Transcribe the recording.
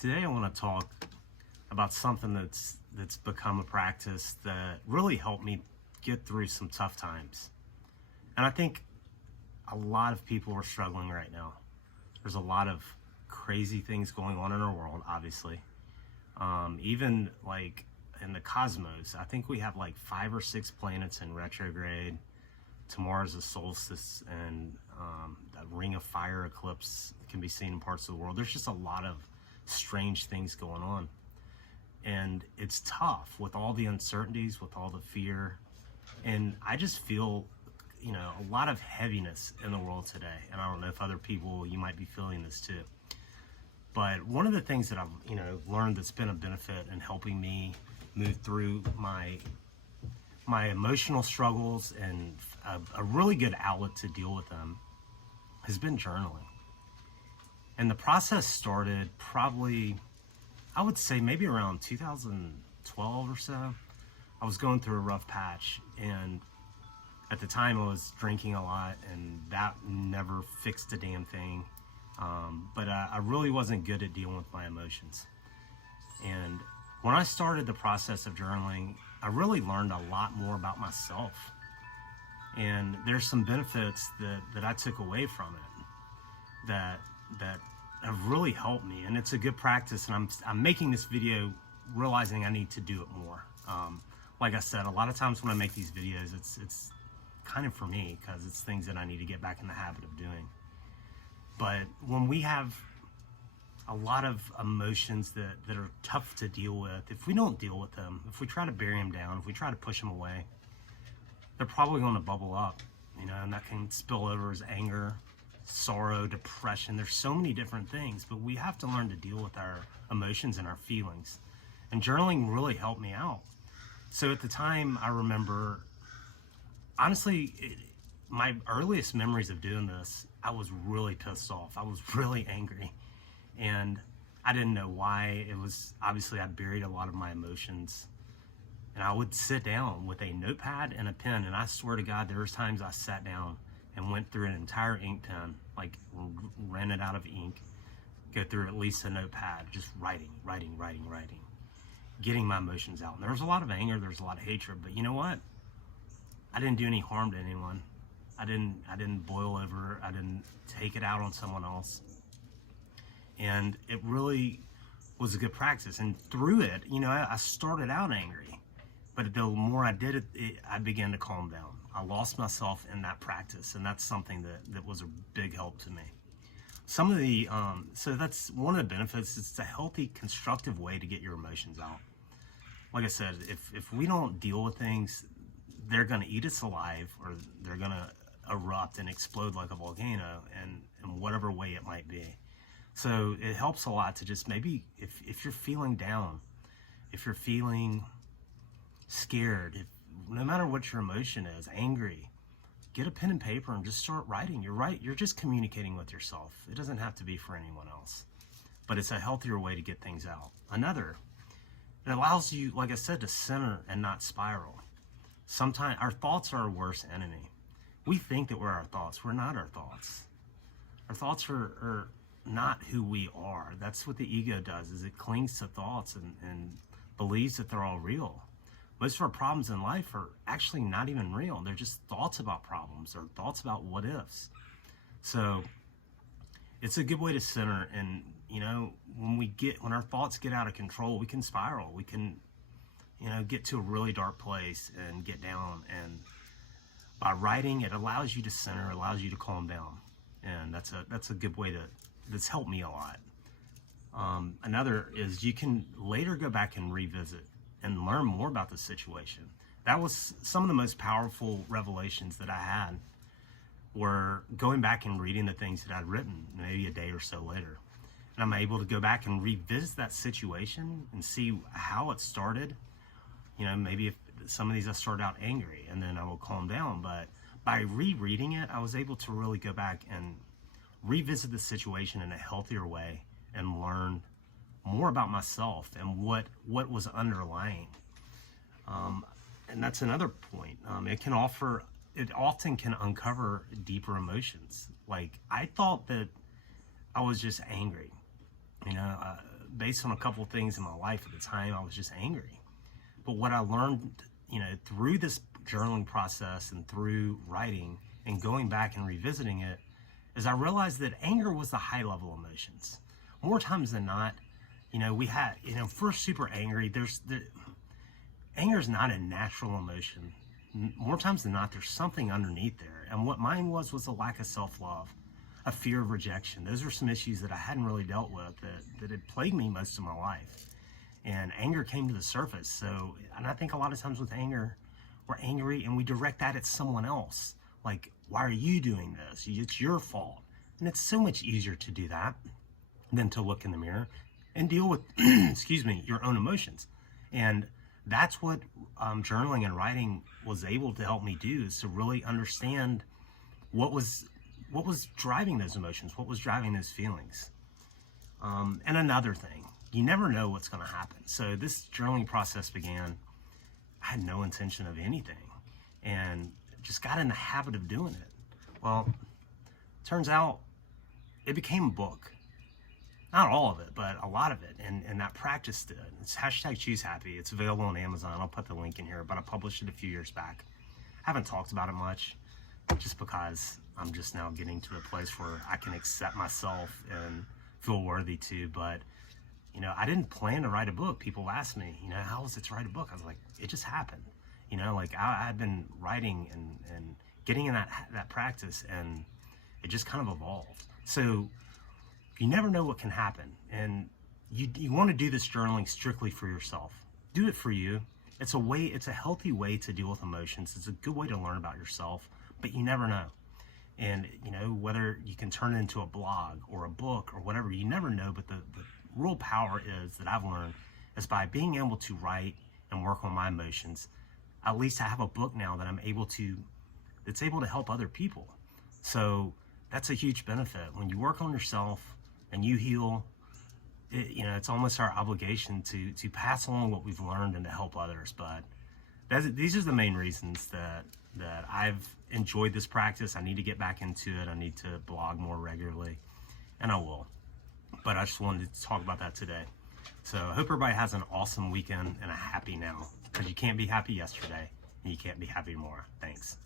Today I want to talk about something that's become a practice that really helped me get through some tough times. And I think a lot of people are struggling right now. There's a lot of crazy things going on in our world, obviously. Even like in the cosmos, I think we have like 5 or 6 planets in retrograde. Tomorrow's a solstice, and that ring of fire eclipse can be seen in parts of the world. There's just a lot of strange things going on. And it's tough with all the uncertainties, with all the fear. And I just feel, a lot of heaviness in the world today. And I don't know if other people, you might be feeling this too. But one of the things that I've, learned that's been a benefit in helping me move through my emotional struggles and a really good outlet to deal with them has been journaling. And the process started probably, I would say maybe around 2012 or so. I was going through a rough patch, and at the time I was drinking a lot, and that never fixed a damn thing. But I really wasn't good at dealing with my emotions. And when I started the process of journaling, I really learned a lot more about myself. And there's some benefits that I took away from it that have really helped me. And it's a good practice, and I'm making this video realizing I need to do it more. Like I said, a lot of times when I make these videos, it's kind of for me, because it's things that I need to get back in the habit of doing. But when we have a lot of emotions that are tough to deal with, if we don't deal with them, if we try to bury them down, if we try to push them away, they're probably going to bubble up, and that can spill over as anger, sorrow, depression. There's so many different things, but we have to learn to deal with our emotions and our feelings. And journaling really helped me out. So at the time, I remember, honestly, my earliest memories of doing this, I was really pissed off. I was really angry. And I didn't know why. It was, obviously, I buried a lot of my emotions. And I would sit down with a notepad and a pen, and I swear to God, there was times I sat down and went through an entire ink pen, like ran it out of ink, go through at least a notepad, just writing, getting my emotions out. And there was a lot of anger, there was a lot of hatred, but you know what? I didn't do any harm to anyone. I didn't boil over, I didn't take it out on someone else. And it really was a good practice. And through it, I started out angry, but the more I did it, I began to calm down. I lost myself in that practice, and that's something that was a big help to me. Some of the, so that's one of the benefits. It's a healthy, constructive way to get your emotions out. Like I said, if we don't deal with things, they're going to eat us alive, or they're going to erupt and explode like a volcano, and in whatever way it might be. So it helps a lot to just maybe, if you're feeling down, if you're feeling scared, no matter what your emotion is, angry, get a pen and paper and just start writing. You're just communicating with yourself. It doesn't have to be for anyone else, but it's a healthier way to get things out. Another, it allows you, like I said, to center and not spiral. Sometimes our thoughts are our worst enemy. We think that we're our thoughts. We're not our thoughts. Our thoughts are not who we are. That's what the ego does, is it clings to thoughts and believes that they're all real. Most of our problems in life are actually not even real. They're just thoughts about problems, or thoughts about what ifs. So it's a good way to center. And when our thoughts get out of control, we can spiral. We can get to a really dark place and get down. And by writing, it allows you to center, allows you to calm down. And that's a good way that's helped me a lot. Another is you can later go back and revisit and learn more about the situation. That was some of the most powerful revelations that I had, were going back and reading the things that I'd written maybe a day or so later. And I'm able to go back and revisit that situation and see how it started. Maybe if some of these I started out angry and then I will calm down, but by rereading it, I was able to really go back and revisit the situation in a healthier way and learn more about myself and what was underlying. And that's another point. It often can uncover deeper emotions. Like, I thought that I was just angry. based on a couple of things in my life at the time, I was just angry. But what I learned, through this journaling process and through writing and going back and revisiting it, is I realized that anger was the high level emotions. More times than not, if we're super angry, anger is not a natural emotion. More times than not, there's something underneath there. And what mine was a lack of self-love, a fear of rejection. Those are some issues that I hadn't really dealt with that had plagued me most of my life. And anger came to the surface. And I think a lot of times with anger, we're angry and we direct that at someone else. Like, why are you doing this? It's your fault. And it's so much easier to do that than to look in the mirror and deal with, your own emotions. And that's what journaling and writing was able to help me do, is to really understand what was driving those emotions, what was driving those feelings. And another thing, you never know what's going to happen. So this journaling process began, I had no intention of anything and just got in the habit of doing it. Well, turns out it became a book. Not all of it, but a lot of it. And that practice did. It's #ChooseHappy. It's available on Amazon. I'll put the link in here, but I published it a few years back. I haven't talked about it much just because I'm just now getting to a place where I can accept myself and feel worthy to. But, I didn't plan to write a book. People ask me, how was it to write a book? I was like, it just happened. I had been writing and getting in that practice, and it just kind of evolved. So you never know what can happen, and you want to do this journaling strictly for yourself. Do it for you. It's a healthy way to deal with emotions. It's a good way to learn about yourself, but you never know. And whether you can turn it into a blog or a book or whatever, you never know. But the real power is that I've learned is by being able to write and work on my emotions. At least I have a book now that that's able to help other people. So that's a huge benefit. When you work on yourself and you heal, it's almost our obligation to pass along what we've learned and to help others. But these are the main reasons that I've enjoyed this practice. I need to get back into it. I need to blog more regularly, and I will. But I just wanted to talk about that today. So I hope everybody has an awesome weekend and a happy now, because you can't be happy yesterday and you can't be happy tomorrow. Thanks.